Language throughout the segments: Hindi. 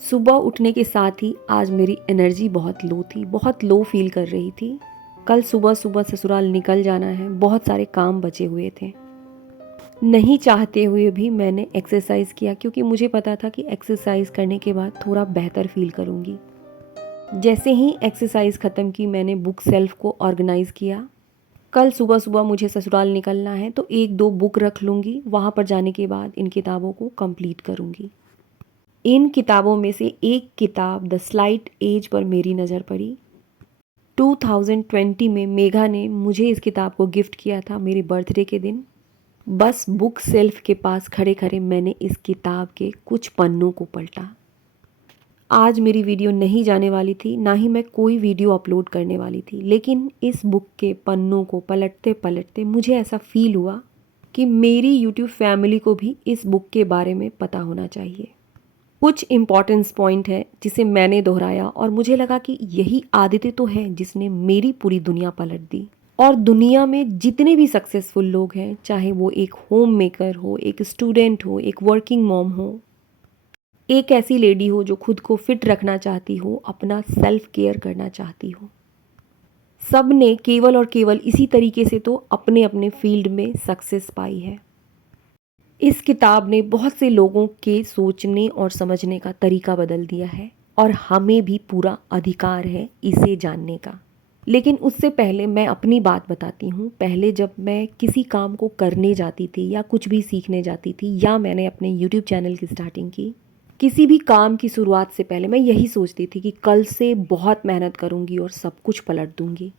सुबह उठने के साथ ही आज मेरी एनर्जी बहुत लो थी, बहुत लो फील कर रही थी। कल सुबह सुबह ससुराल निकल जाना है, बहुत सारे काम बचे हुए थे। नहीं चाहते हुए भी मैंने एक्सरसाइज किया क्योंकि मुझे पता था कि एक्सरसाइज करने के बाद थोड़ा बेहतर फील करूँगी। जैसे ही एक्सरसाइज ख़त्म की मैंने बुक सेल्फ को ऑर्गेनाइज़ किया। कल सुबह सुबह मुझे ससुराल निकलना है तो एक दो बुक रख लूँगी, वहाँ पर जाने के बाद इन किताबों को कंप्लीट करूँगी। इन किताबों में से एक किताब द स्लाइट एज पर मेरी नज़र पड़ी। 2020 में मेघा ने मुझे इस किताब को गिफ्ट किया था मेरे बर्थडे के दिन। बस बुक सेल्फ के पास खड़े खड़े मैंने इस किताब के कुछ पन्नों को पलटा। आज मेरी वीडियो नहीं जाने वाली थी, ना ही मैं कोई वीडियो अपलोड करने वाली थी, लेकिन इस बुक के पन्नों को पलटते पलटते मुझे ऐसा फील हुआ कि मेरी यूट्यूब फैमिली को भी इस बुक के बारे में पता होना चाहिए। कुछ इम्पॉर्टेंस पॉइंट है जिसे मैंने दोहराया और मुझे लगा कि यही आदतें तो हैं जिसने मेरी पूरी दुनिया पलट दी। और दुनिया में जितने भी सक्सेसफुल लोग हैं, चाहे वो एक होम मेकर हो, एक स्टूडेंट हो, एक वर्किंग मॉम हो, एक ऐसी लेडी हो जो खुद को फिट रखना चाहती हो, अपना सेल्फ केयर करना चाहती हो, सब ने केवल और केवल इसी तरीके से तो अपने अपने फील्ड में सक्सेस पाई है। इस किताब ने बहुत से लोगों के सोचने और समझने का तरीका बदल दिया है और हमें भी पूरा अधिकार है इसे जानने का। लेकिन उससे पहले मैं अपनी बात बताती हूँ। पहले जब मैं किसी काम को करने जाती थी या कुछ भी सीखने जाती थी या मैंने अपने YouTube चैनल की स्टार्टिंग की, किसी भी काम की शुरुआत से पहले मैं यही सोचती थी कि कल से बहुत मेहनत करूँगी और सब कुछ पलट दूँगी।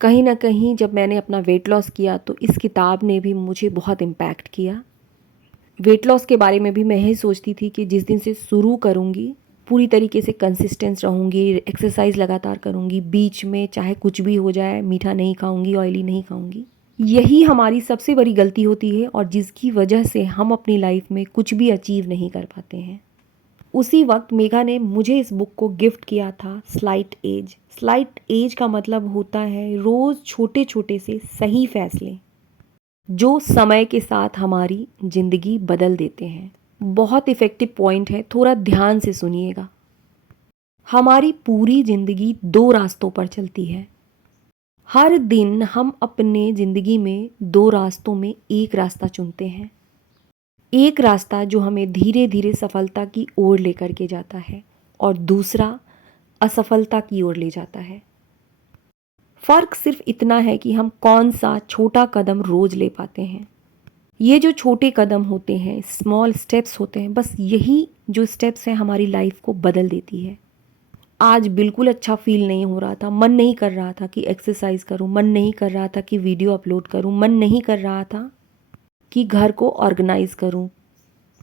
कहीं ना कहीं जब मैंने अपना वेट लॉस किया तो इस किताब ने भी मुझे बहुत इम्पैक्ट किया। वेट लॉस के बारे में भी मैं यही सोचती थी कि जिस दिन से शुरू करूँगी पूरी तरीके से कंसिस्टेंस रहूँगी, एक्सरसाइज लगातार करूँगी, बीच में चाहे कुछ भी हो जाए मीठा नहीं खाऊँगी, ऑयली नहीं खाऊँगी। यही हमारी सबसे बड़ी गलती होती है और जिसकी वजह से हम अपनी लाइफ में कुछ भी अचीव नहीं कर पाते हैं। उसी वक्त मेघा ने मुझे इस बुक को गिफ्ट किया था स्लाइट एज। स्लाइट एज का मतलब होता है रोज़ छोटे छोटे से सही फैसले जो समय के साथ हमारी ज़िंदगी बदल देते हैं। बहुत इफ़ेक्टिव पॉइंट है, थोड़ा ध्यान से सुनिएगा। हमारी पूरी ज़िंदगी दो रास्तों पर चलती है। हर दिन हम अपने ज़िंदगी में दो रास्तों में एक रास्ता चुनते हैं। एक रास्ता जो हमें धीरे धीरे सफलता की ओर लेकर के जाता है और दूसरा असफलता की ओर ले जाता है। फ़र्क सिर्फ इतना है कि हम कौन सा छोटा कदम रोज़ ले पाते हैं। ये जो छोटे कदम होते हैं, स्मॉल स्टेप्स होते हैं, बस यही जो स्टेप्स हैं हमारी लाइफ को बदल देती है। आज बिल्कुल अच्छा फील नहीं हो रहा था, मन नहीं कर रहा था कि एक्सरसाइज करूं, मन नहीं कर रहा था कि वीडियो अपलोड करूं, मन नहीं कर रहा था कि घर को ऑर्गेनाइज करूं,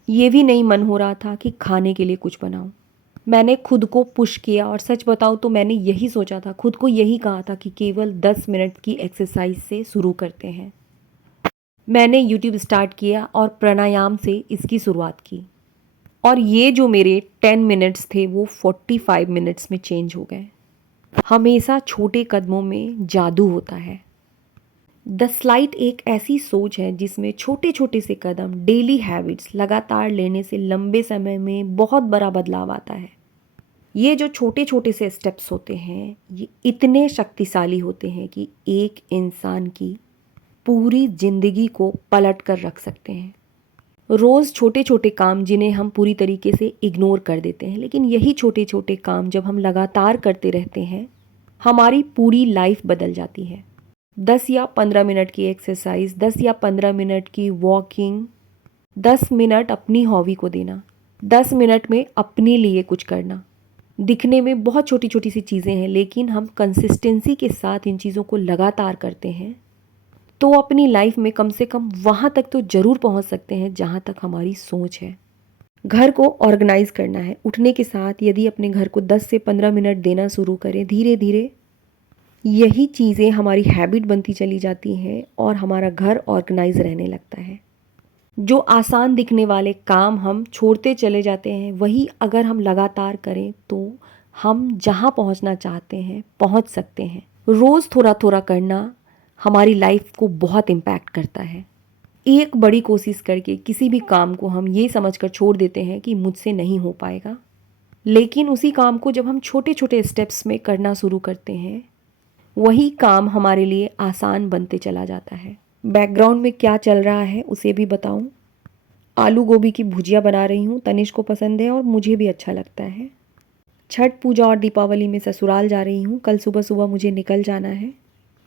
ये भी नहीं मन हो रहा था कि खाने के लिए कुछ बनाऊं। मैंने खुद को पुश किया और सच बताऊं तो मैंने यही सोचा था, खुद को यही कहा था कि केवल 10 मिनट की एक्सरसाइज से शुरू करते हैं। मैंने YouTube स्टार्ट किया और प्राणायाम से इसकी शुरुआत की और ये जो मेरे 10 मिनट्स थे वो 45 मिनट्स में चेंज हो गए। हमेशा छोटे कदमों में जादू होता है। द स्लाइट एक ऐसी सोच है जिसमें छोटे छोटे से कदम, डेली हैबिट्स लगातार लेने से लंबे समय में बहुत बड़ा बदलाव आता है। ये जो छोटे छोटे से स्टेप्स होते हैं ये इतने शक्तिशाली होते हैं कि एक इंसान की पूरी जिंदगी को पलट कर रख सकते हैं। रोज़ छोटे छोटे काम जिन्हें हम पूरी तरीके से इग्नोर कर देते हैं, लेकिन यही छोटे छोटे काम जब हम लगातार करते रहते हैं हमारी पूरी लाइफ बदल जाती है। 10 या 15 मिनट की एक्सरसाइज, 10 या 15 मिनट की वॉकिंग, 10 मिनट अपनी हॉबी को देना, 10 मिनट में अपने लिए कुछ करना। दिखने में बहुत छोटी छोटी सी चीज़ें हैं, लेकिन हम कंसिस्टेंसी के साथ इन चीज़ों को लगातार करते हैं तो अपनी लाइफ में कम से कम वहाँ तक तो ज़रूर पहुँच सकते हैं जहाँ तक हमारी सोच है। घर को ऑर्गेनाइज करना है। उठने के साथ यदि अपने घर को 10 से 15 मिनट देना शुरू करें, धीरे धीरे यही चीज़ें हमारी हैबिट बनती चली जाती हैं और हमारा घर ऑर्गेनाइज रहने लगता है। जो आसान दिखने वाले काम हम छोड़ते चले जाते हैं, वही अगर हम लगातार करें तो हम जहाँ पहुँचना चाहते हैं पहुँच सकते हैं। रोज़ थोड़ा थोड़ा करना हमारी लाइफ को बहुत इम्पैक्ट करता है। एक बड़ी कोशिश करके किसी भी काम को हम ये समझकर छोड़ देते हैं कि मुझसे नहीं हो पाएगा, लेकिन उसी काम को जब हम छोटे छोटे स्टेप्स में करना शुरू करते हैं, वही काम हमारे लिए आसान बनते चला जाता है। बैकग्राउंड में क्या चल रहा है उसे भी बताऊं। आलू गोभी की भुजिया बना रही हूँ, तनिष को पसंद है और मुझे भी अच्छा लगता है। छठ पूजा और दीपावली में ससुराल जा रही हूँ, कल सुबह सुबह मुझे निकल जाना है।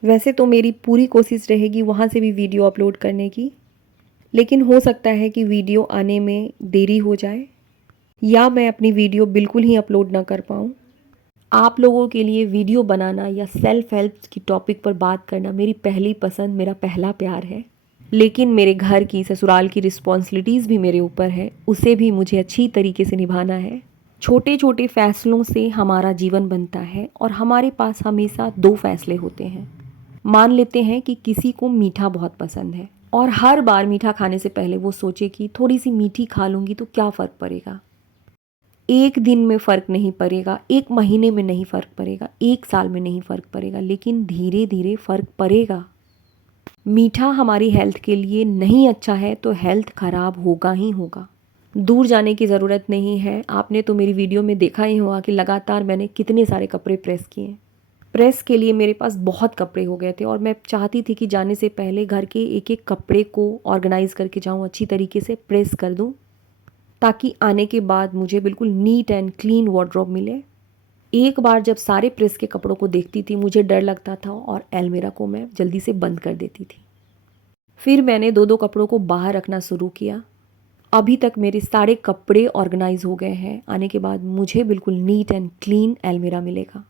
वैसे तो मेरी पूरी कोशिश रहेगी वहाँ से भी वीडियो अपलोड करने की, लेकिन हो सकता है कि वीडियो आने में देरी हो जाए या मैं अपनी वीडियो बिल्कुल ही अपलोड ना कर पाऊँ। आप लोगों के लिए वीडियो बनाना या सेल्फ हेल्प की टॉपिक पर बात करना मेरी पहली पसंद, मेरा पहला प्यार है। लेकिन मेरे घर की, ससुराल की रिस्पॉन्सिबिलिटीज़ भी मेरे ऊपर है, उसे भी मुझे अच्छी तरीके से निभाना है। छोटे छोटे फैसलों से हमारा जीवन बनता है और हमारे पास हमेशा दो फैसले होते हैं। मान लेते हैं कि किसी को मीठा बहुत पसंद है और हर बार मीठा खाने से पहले वो सोचे कि थोड़ी सी मीठी खा लूँगी तो क्या फ़र्क पड़ेगा। एक दिन में फ़र्क नहीं पड़ेगा, एक महीने में नहीं फ़र्क पड़ेगा, एक साल में नहीं फ़र्क पड़ेगा, लेकिन धीरे धीरे फ़र्क पड़ेगा। मीठा हमारी हेल्थ के लिए नहीं अच्छा है तो हेल्थ ख़राब होगा ही होगा। दूर जाने की ज़रूरत नहीं है। आपने तो मेरी वीडियो में देखा ही होगा कि लगातार मैंने कितने सारे कपड़े प्रेस किए। प्रेस के लिए मेरे पास बहुत कपड़े हो गए थे और मैं चाहती थी कि जाने से पहले घर के एक एक कपड़े को ऑर्गेनाइज़ करके जाऊँ, अच्छी तरीके से प्रेस कर दूँ, ताकि आने के बाद मुझे बिल्कुल नीट एंड क्लीन वार्डरोब मिले। एक बार जब सारे प्रेस के कपड़ों को देखती थी मुझे डर लगता था और अलमीरा को मैं जल्दी से बंद कर देती थी। फिर मैंने दो दो कपड़ों को बाहर रखना शुरू किया। अभी तक मेरे सारे कपड़े ऑर्गेनाइज हो गए हैं। आने के बाद मुझे बिल्कुल नीट एंड क्लीन अलमीरा मिलेगा।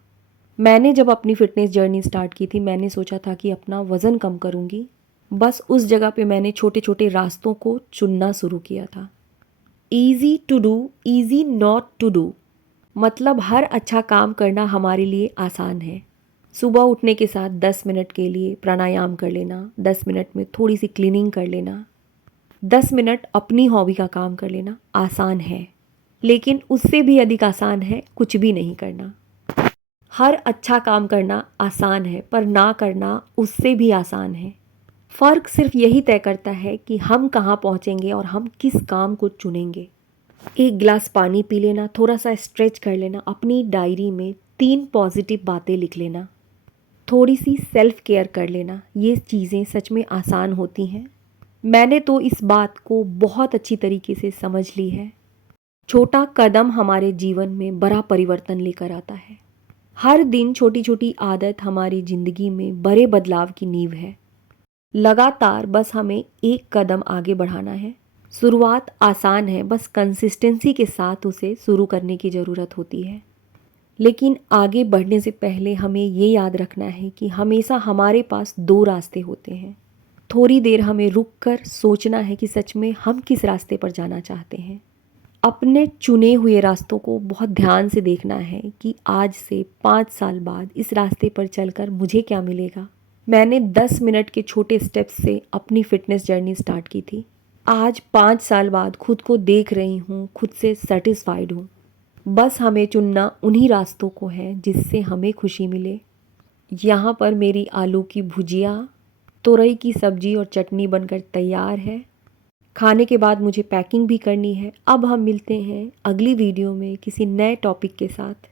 मैंने जब अपनी फ़िटनेस जर्नी स्टार्ट की थी, मैंने सोचा था कि अपना वज़न कम करूँगी। बस उस जगह पे मैंने छोटे छोटे रास्तों को चुनना शुरू किया था। Easy to do, easy not to do, मतलब हर अच्छा काम करना हमारे लिए आसान है। सुबह उठने के साथ 10 मिनट के लिए प्राणायाम कर लेना, 10 मिनट में थोड़ी सी क्लीनिंग कर लेना, 10 मिनट अपनी हॉबी का काम कर लेना आसान है, लेकिन उससे भी अधिक आसान है कुछ भी नहीं करना। हर अच्छा काम करना आसान है, पर ना करना उससे भी आसान है। फ़र्क सिर्फ यही तय करता है कि हम कहाँ पहुँचेंगे और हम किस काम को चुनेंगे। एक गिलास पानी पी लेना, थोड़ा सा स्ट्रेच कर लेना, अपनी डायरी में 3 पॉजिटिव बातें लिख लेना, थोड़ी सी सेल्फ केयर कर लेना, ये चीज़ें सच में आसान होती हैं। मैंने तो इस बात को बहुत अच्छी तरीके से समझ ली है। छोटा कदम हमारे जीवन में बड़ा परिवर्तन लेकर आता है। हर दिन छोटी छोटी आदत हमारी ज़िंदगी में बड़े बदलाव की नींव है। लगातार बस हमें एक कदम आगे बढ़ाना है। शुरुआत आसान है, बस कंसिस्टेंसी के साथ उसे शुरू करने की ज़रूरत होती है। लेकिन आगे बढ़ने से पहले हमें ये याद रखना है कि हमेशा हमारे पास दो रास्ते होते हैं। थोड़ी देर हमें रुककर सोचना है कि सच में हम किस रास्ते पर जाना चाहते हैं। अपने चुने हुए रास्तों को बहुत ध्यान से देखना है कि आज से 5 साल बाद इस रास्ते पर चलकर मुझे क्या मिलेगा। मैंने 10 मिनट के छोटे स्टेप्स से अपनी फ़िटनेस जर्नी स्टार्ट की थी। आज 5 साल बाद खुद को देख रही हूँ, खुद से सेटिस्फाइड हूँ। बस हमें चुनना उन्हीं रास्तों को है जिससे हमें खुशी मिले। यहाँ पर मेरी आलू की भुजिया, तोरई की सब्जी और चटनी बनकर तैयार है। खाने के बाद मुझे पैकिंग भी करनी है। अब हम मिलते हैं अगली वीडियो में किसी नए टॉपिक के साथ।